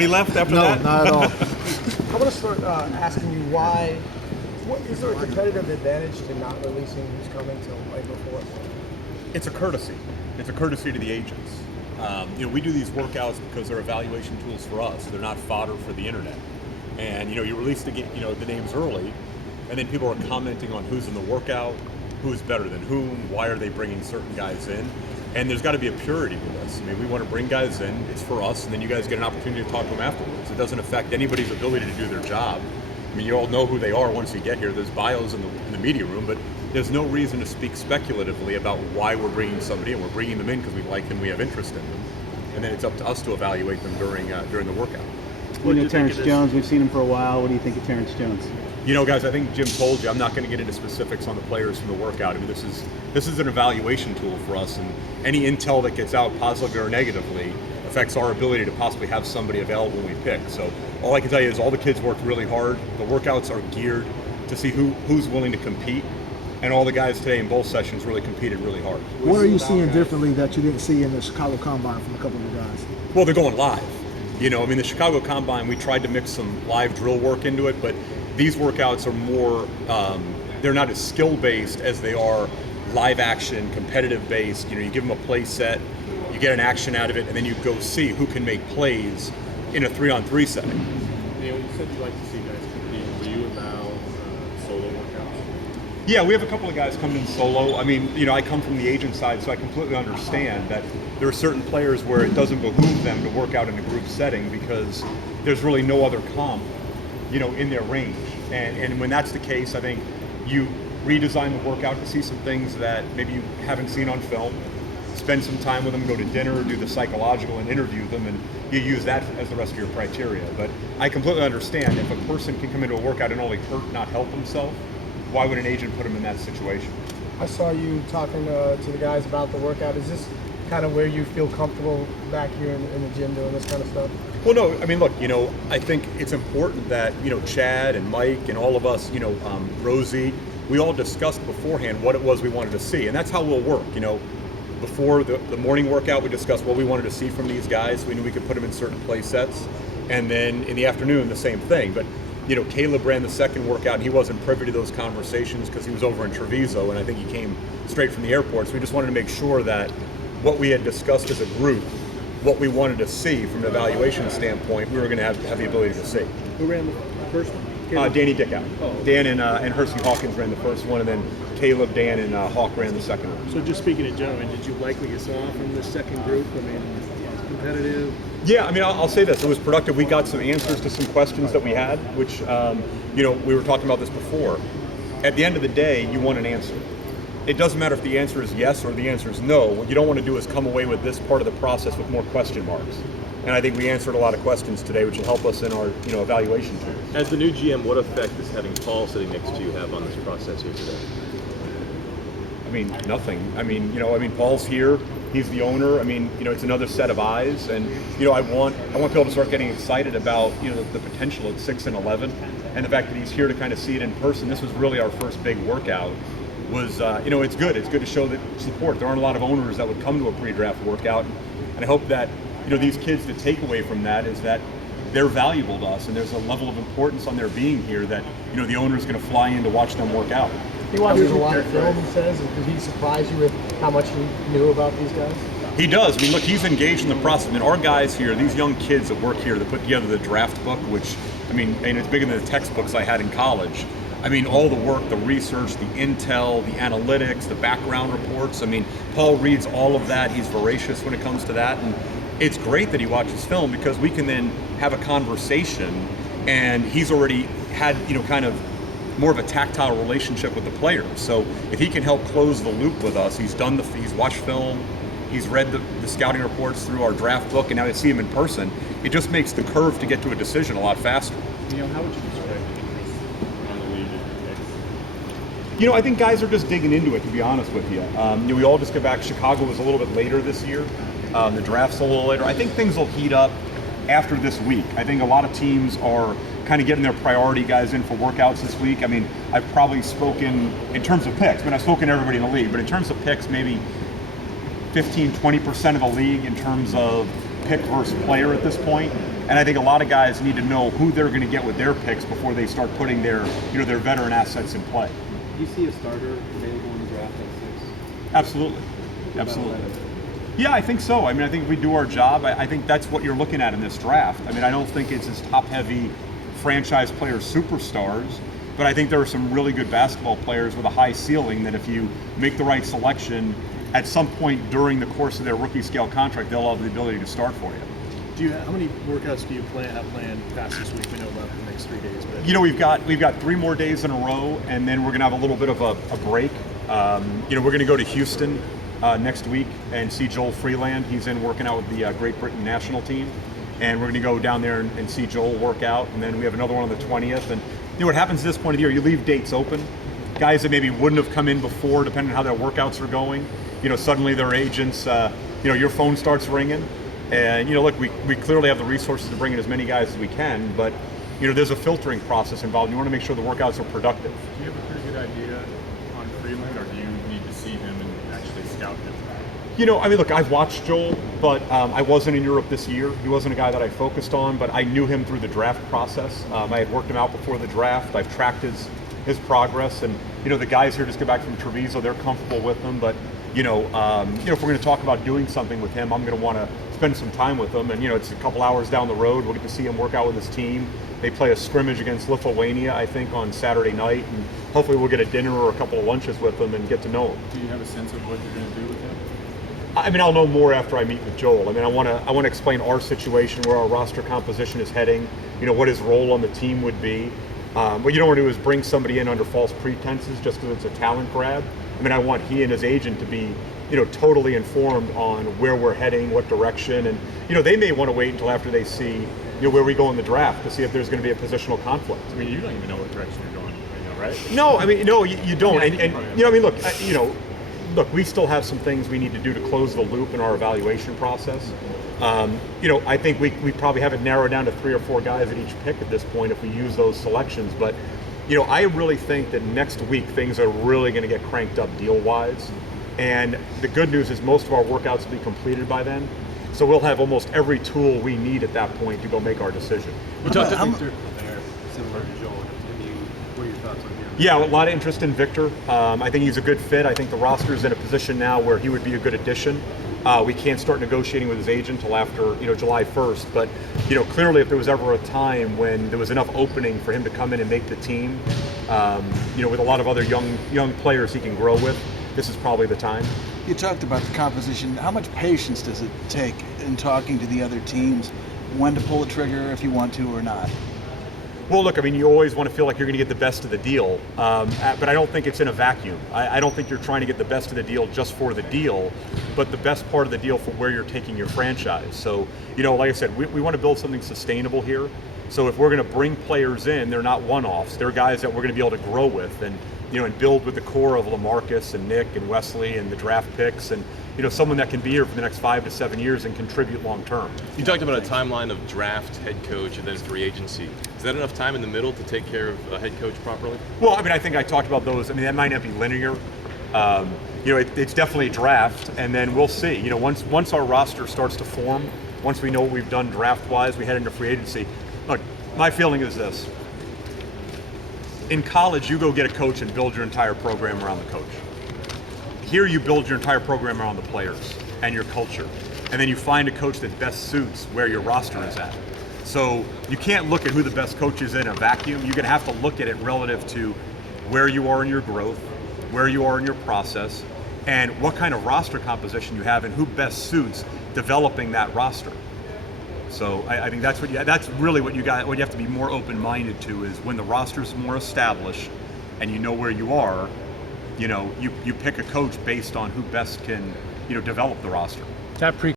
Any left after No, that? not at all. I want to start asking you why. What is there a competitive advantage to not releasing who's coming till right before? It's a courtesy. It's a courtesy to the agents. We do these workouts because they're evaluation tools for us. They're not fodder for the internet. And you release the names early, and then people are commenting on who's in the workout, who's better than whom, why are they bringing certain guys in. And there's got to be a purity to this. I mean, we want to bring guys in, it's for us, and then you guys get an opportunity to talk to them afterwards. It doesn't affect anybody's ability to do their job. I mean, you all know who they are once you get here. There's bios in the media room, but there's no reason to speak speculatively about why we're bringing somebody in. We're bringing them in because we like them, we have interest in them. And then it's up to us to evaluate them during the workout. Terrence Jones, we've seen him for a while. What do you think of Terrence Jones? Guys, I think Jim told you, I'm not going to get into specifics on the players from the workout. I mean, this is an evaluation tool for us, and any intel that gets out positively or negatively affects our ability to possibly have somebody available when we pick. So all I can tell you is all the kids worked really hard. The workouts are geared to see who's willing to compete, and all the guys today in both sessions really competed really hard. What are you seeing differently that you didn't see in the Chicago Combine from a couple of the guys? Well, they're going live. The Chicago Combine, we tried to mix some live drill work into it, but these workouts are more, they're not as skill-based as they are live action, competitive-based. You give them a play set, you get an action out of it, and then you go see who can make plays in a 3-on-3 setting. You said you like to see guys compete. Were you about solo workouts? Yeah, we have a couple of guys coming in solo. I mean, I come from the agent side, so I completely understand that there are certain players where it doesn't behoove them to work out in a group setting because there's really no other comp, in their range. And when that's the case, I think you redesign the workout to see some things that maybe you haven't seen on film, spend some time with them, go to dinner, do the psychological and interview them, and you use that as the rest of your criteria. But I completely understand if a person can come into a workout and only hurt, not help himself, why would an agent put him in that situation? I saw you talking to the guys about the workout. Is this kind of where you feel comfortable back here in the gym doing this kind of stuff? Well, no, I mean, look, I think it's important that, Chad and Mike and all of us, Rosie, we all discussed beforehand what it was we wanted to see. And that's how we'll work, Before the morning workout, we discussed what we wanted to see from these guys. We knew we could put them in certain play sets. And then in the afternoon, the same thing. But, Caleb ran the second workout, and he wasn't privy to those conversations because he was over in Treviso, and I think he came straight from the airport. So we just wanted to make sure that what we had discussed as a group, what we wanted to see from an evaluation standpoint, we were going to have the ability to see. Who ran the first one? Danny Dickow. Dan and Hersey Hawkins ran the first one, and then Caleb, Dan, and Hawk ran the second one. So just speaking in general, did you like what you saw from the second group? I mean, competitive? Yeah, I mean, I'll say this. It was productive. We got some answers to some questions that we had, which, we were talking about this before. At the end of the day, you want an answer. It doesn't matter if the answer is yes or the answer is no. What you don't want to do is come away with this part of the process with more question marks. And I think we answered a lot of questions today, which will help us in our, evaluation tools. As the new GM, what effect does having Paul sitting next to you have on this process here today? I mean, nothing. I mean, Paul's here. He's the owner. I mean, it's another set of eyes, and I want people to start getting excited about the potential at 6 and 11, and the fact that he's here to kind of see it in person. This was really our first big workout. Was it's good. It's good to show that support. There aren't a lot of owners that would come to a pre-draft workout, and I hope that these kids, the takeaway from that is that they're valuable to us, and there's a level of importance on their being here that the owner is going to fly in to watch them work out. He watches a lot of film, he says. Did he surprise you with how much he knew about these guys? He does. I mean, look, he's engaged in the process. I mean, our guys here, these young kids that work here, that put together the draft book, which, it's bigger than the textbooks I had in college. I mean, all the work, the research, the intel, the analytics, the background reports. I mean, Paul reads all of that. He's voracious when it comes to that. And it's great that he watches film because we can then have a conversation, and he's already had, kind of more of a tactile relationship with the players. So if he can help close the loop with us, he's watched film, he's read the scouting reports through our draft book, and now to see him in person, it just makes the curve to get to a decision a lot faster. How would you describe the interest on the league? I think guys are just digging into it, to be honest with you. We all just get back. Chicago was a little bit later this year. The draft's a little later. I think things will heat up after this week. I think a lot of teams are kind of getting their priority guys in for workouts this week. I mean, I've probably spoken, in terms of picks, I've spoken to everybody in the league, but in terms of picks, maybe 15, 20% of the league in terms of pick versus player at this point. And I think a lot of guys need to know who they're going to get with their picks before they start putting their, their veteran assets in play. Do you see a starter available in the draft at 6? Absolutely. Absolutely. Yeah, I think so. I mean, I think if we do our job, I think that's what you're looking at in this draft. I mean, I don't think it's as top-heavy franchise player superstars, but I think there are some really good basketball players with a high ceiling that if you make the right selection, at some point during the course of their rookie scale contract, they'll have the ability to start for you. How many workouts do you have planned past this week? We know about the next 3 days, but We've got 3 more days in a row, and then we're going to have a little bit of a break. We're going to go to Houston next week and see Joel Freeland. He's in working out with the Great Britain national team, and we're going to go down there and see Joel work out. And then we have another one on the 20th. And what happens at this point of the year, you leave dates open. Guys that maybe wouldn't have come in before, depending on how their workouts are going, suddenly their agents, your phone starts ringing. And, look, we clearly have the resources to bring in as many guys as we can, but, there's a filtering process involved. You want to make sure the workouts are productive. do you have a pretty good idea on Freeland, or do you need to see him and actually scout him? Look, I've watched Joel, but I wasn't in Europe this year. He wasn't a guy that I focused on, but I knew him through the draft process. I had worked him out before the draft. I've tracked his progress, and the guys here just get back from Treviso. They're comfortable with him, but if we're going to talk about doing something with him, I'm going to want to spend some time with him. And it's a couple hours down the road. We'll get to see him work out with his team. They play a scrimmage against Lithuania, I think, on Saturday night, and hopefully we'll get a dinner or a couple of lunches with him and get to know him. Do you have a sense of what you're going to do with him? I'll know more after I meet with Joel. I want to explain our situation, where our roster composition is heading, what his role on the team would be. What you don't want to do is bring somebody in under false pretenses just because it's a talent grab. I want he and his agent to be, totally informed on where we're heading, what direction, and they may want to wait until after they see, where we go in the draft to see if there's going to be a positional conflict. You don't even know what direction you're going right now, right? No, no, you don't. Look, we still have some things we need to do to close the loop in our evaluation process. I think we probably have it narrowed down to 3 or 4 guys at each pick at this point if we use those selections. But, I really think that next week things are really going to get cranked up deal-wise. And the good news is most of our workouts will be completed by then. So we'll have almost every tool we need at that point to go make our decision. You talked to Victor there, similar to Joel. What are your thoughts on him? Yeah, a lot of interest in Victor. I think he's a good fit. I think the roster's in a position now where he would be a good addition. We can't start negotiating with his agent until after July 1st. But clearly, if there was ever a time when there was enough opening for him to come in and make the team, with a lot of other young players he can grow with, this is probably the time. You talked about the composition. How much patience does it take in talking to the other teams, when to pull the trigger if you want to or not? Well, look, you always want to feel like you're going to get the best of the deal, but I don't think it's in a vacuum. I don't think you're trying to get the best of the deal just for the deal, but the best part of the deal for where you're taking your franchise. So, like I said, we want to build something sustainable here. So if we're going to bring players in, they're not one-offs. They're guys that we're going to be able to grow with and build with the core of LaMarcus and Nick and Wesley and the draft picks and, someone that can be here for the next 5 to 7 years and contribute long term. You talked about a timeline of draft, head coach, and then free agency. Is that enough time in the middle to take care of a head coach properly? Well, I think I talked about those. That might not be linear. It's definitely draft, and then we'll see. Once our roster starts to form, once we know what we've done draft-wise, we head into free agency. Look, my feeling is this. In college, you go get a coach and build your entire program around the coach. Here you build your entire program around the players and your culture. And then you find a coach that best suits where your roster is at. So you can't look at who the best coach is in a vacuum. You're going to have to look at it relative to where you are in your growth, where you are in your process, and what kind of roster composition you have and who best suits developing that roster. So I think that's really what you have to be more open-minded to is when the roster's more established and you know where you are, you pick a coach based on who best can, develop the roster. That